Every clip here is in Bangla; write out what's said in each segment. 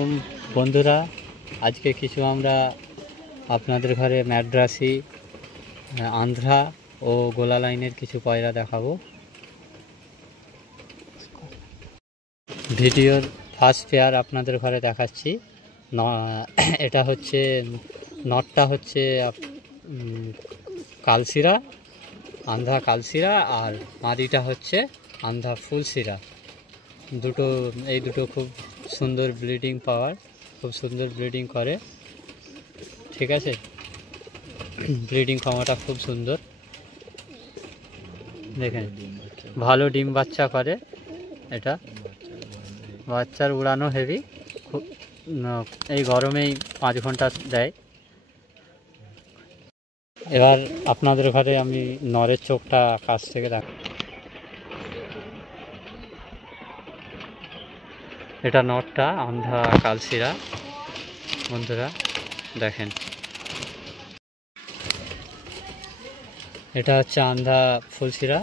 আলাইকুম বন্ধুরা, আজকে কিছু আমরা আপনাদের ঘরে ম্যাড্রাসি, আন্ধ্রা ও গোলা লাইনের কিছু পয়রা দেখাবো। ভিডিওর ফার্স্ট পেয়ার আপনাদের ঘরে দেখাচ্ছি। এটা হচ্ছে নটটা হচ্ছে কালসিরা, আন্ধ্রা কালসিরা, আর মাদিটা হচ্ছে আন্ধ্রা ফুলসিরা। এই দুটো খুব সুন্দর ব্লিডিং পাওয়ার, খুব সুন্দর ব্লিডিং করে। ঠিক আছে, ব্লিডিং ক্ষমতা খুব সুন্দর। দেখেন ভালো ডিম বাচ্চা করে। এটা বাচ্চার উড়ানো হেভি, খুব এই গরমেই 5 ঘন্টা দেয়। এবার আপনাদের ঘরে আমি নরের চোখটা কাছ থেকে দেখ। এটা নটটা আন্ধ্রা কালসিরা বন্ধুরা, দেখেন। এটা হচ্ছে আন্ধ্রা ফুলসিরা।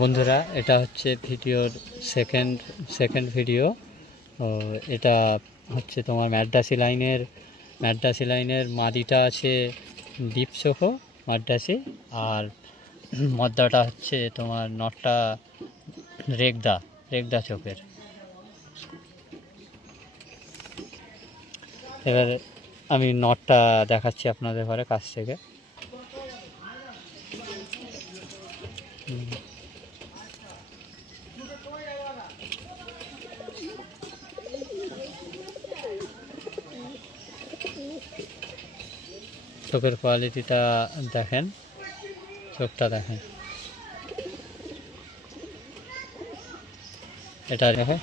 বন্ধুরা, এটা হচ্ছে ভিডিওর সেকেন্ড ভিডিও। এটা হচ্ছে তোমার ম্যাড্রাসি লাইনের মাদিটা আছে ডিপ চোখো মাড্রাসি, আর মদ্দাটা হচ্ছে তোমার নটটা রেগদা চোখের। এবার আমি নটটা দেখাচ্ছি আপনাদের ঘরে কাছ থেকে। চোখের কোয়ালিটিটা দেখেন, চোখটা দেখেন। এটা দেখে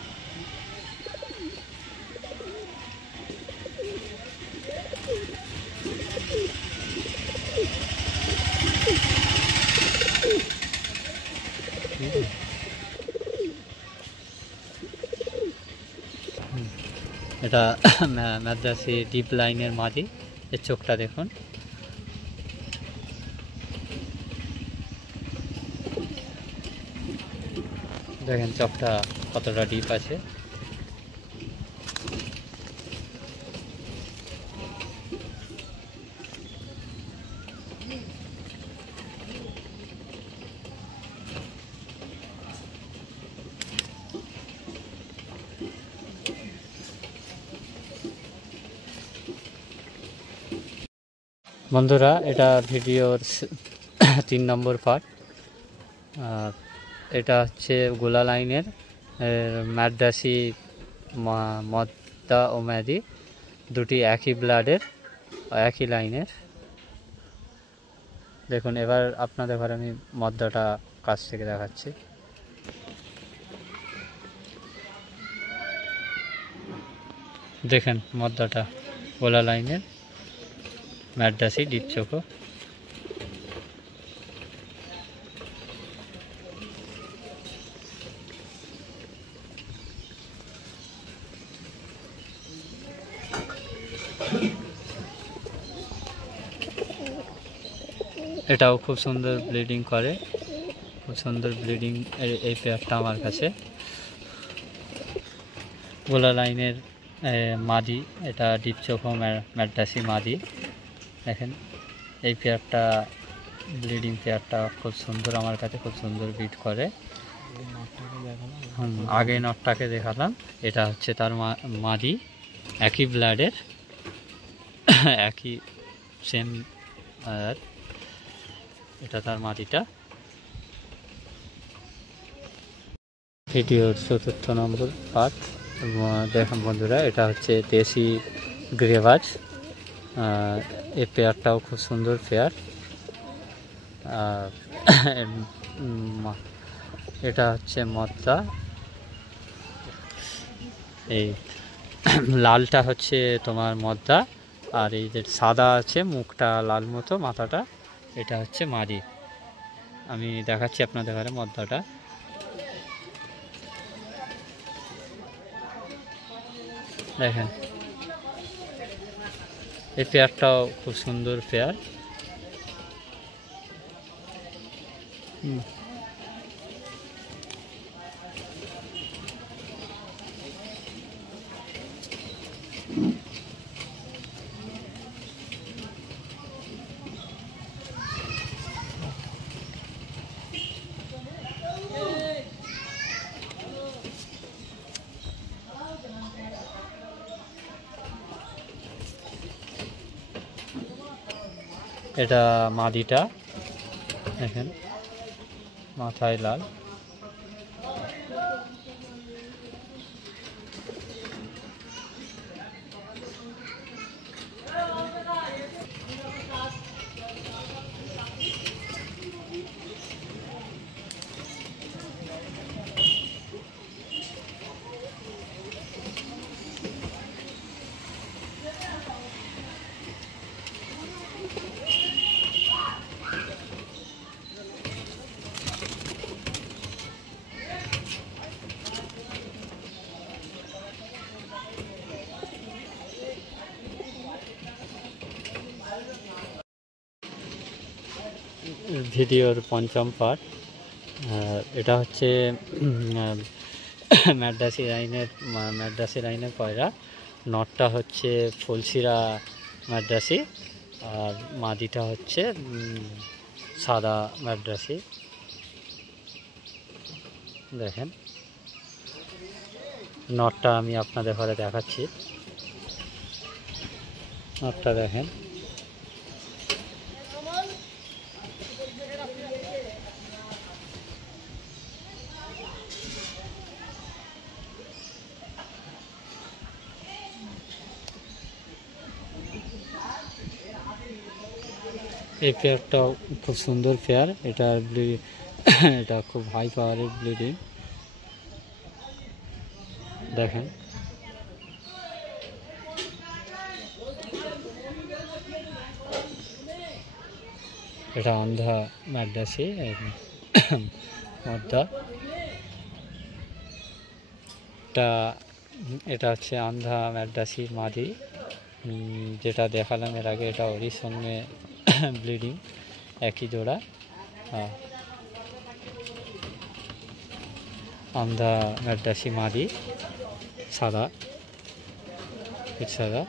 এটা মাদ্রাসি ডিপ লাইনের মাদি। এর চোখটা দেখুন। দেখেন চোখটা কতটা ডিপ আছে। বন্ধুরা, এটা ভিডিওর 3 নম্বর পার্ট। এটা হচ্ছে গোলা লাইনের ম্যাড্রাসি মদ্দা ও ম্যাদি, দুটি একই ব্লাডের, একই লাইনের। দেখুন, এবার আপনাদের ঘরে আমি মদ্দাটা কাছ থেকে দেখাচ্ছি। দেখেন মদ্দাটা গোলা লাইনের ম্যাড্রাসি ডিপ চোখো। এটাও খুব সুন্দর ব্লিডিং করে, খুব সুন্দর ব্লিডিং এই পেয়ারটা আমার কাছে। গোলা লাইনের মাদি, এটা ডিপ চোখো ম্যাড্রাসি মাদি। দেখেন এই পেয়ারটা, ব্লিডিং পেয়ারটা খুব সুন্দর আমার কাছে, খুব সুন্দর ব্লিড করে। আগে নটটাকে দেখালাম, এটা হচ্ছে তার মাদি, একই ব্লাডের, একই সেম। আর এটা তার মাদিটা। ভিডিওর 4র্থ নম্বর পার্ট। দেখুন বন্ধুরা, এটা হচ্ছে দেশি গ্রেভাজ। এই পেয়ারটাও খুব সুন্দর পেয়ার। এটা হচ্ছে মদ্দা। এই লালটা হচ্ছে তোমার মদ্দা, আর এই যে সাদা আছে মুখটা লাল মতো মাথাটা, এটা হচ্ছে মাদি। আমি দেখাচ্ছি আপনাদের ঘরে মদ্দাটা। দেখেন এই পেয়ারটাও খুব সুন্দর পেয়ার। এটা মাদিটা, দেখেন মাথায় লাল। ভিডিওর 5ম পার্ট। এটা হচ্ছে ম্যাড্রাসি লাইনের পয়রা। নটটা হচ্ছে ফুলশিরা ম্যাড্রাসি, আর মাদিটা হচ্ছে সাদা ম্যাড্রাসি। দেখেন নটটা আমি আপনাদের ঘরে দেখাচ্ছি। নটটা দেখেন, এই পেয়ারটাও খুব সুন্দর পেয়ার। এটা খুব হাই পাওয়ারের ব্লিডিং। দেখেন এটা আন্ধা ম্যাড্রাসি মদ্দা। এটা হচ্ছে আন্ধা ম্যাড্রাসি মাদি, যেটা দেখালাম এর আগে। এটা ওরই সঙ্গে ব্লিডিং, একই জোড়া। আন্ধা ম্যাড্রাসি মাদি, সাদা সাদা।